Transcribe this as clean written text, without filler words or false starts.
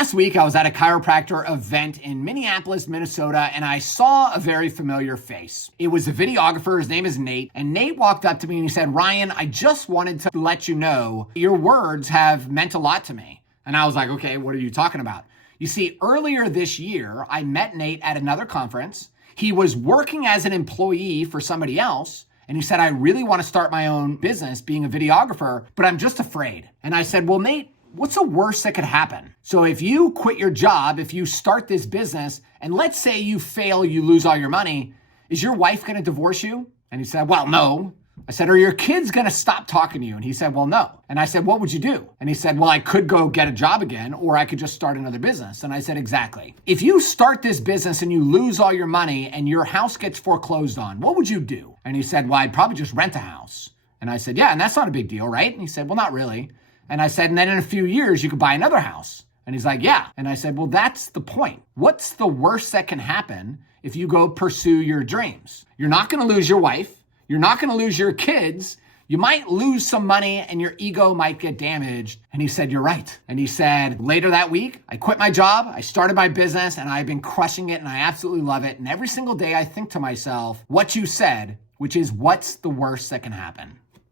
Last week, I was at a chiropractor event in Minneapolis, Minnesota, and I saw a very familiar face. It was a videographer. His name is Nate. And Nate walked up to me and he said, "Ryan, I just wanted to let you know your words have meant a lot to me." And I was like, "Okay, what are you talking about?" You see, earlier this year, I met Nate at another conference. He was working as an employee for somebody else. And he said, "I really want to start my own business being a videographer, but I'm just afraid." And I said, "Well, Nate, what's the worst that could happen? So if you quit your job, if you start this business, and let's say you fail, you lose all your money, is your wife going to divorce you?" And he said, "Well, no." I said, "Are your kids going to stop talking to you?" And he said, "Well, no." And I said, "What would you do?" And he said, "Well, I could go get a job again, or I could just start another business." And I said, "Exactly. If you start this business and you lose all your money and your house gets foreclosed on, what would you do?" And he said, "Well, I'd probably just rent a house." And I said, "Yeah, and that's not a big deal, right?" And he said, "Well, not really." And I said, "And then in a few years, you could buy another house." And he's like, "Yeah." And I said, "Well, that's the point. What's the worst that can happen if you go pursue your dreams? You're not going to lose your wife. You're not going to lose your kids. You might lose some money and your ego might get damaged." And he said, "You're right." And he said, later that week, I quit my job, I started my business, and I've been crushing it, and I absolutely love it. And every single day I think to myself, what you said, which is, what's the worst that can happen?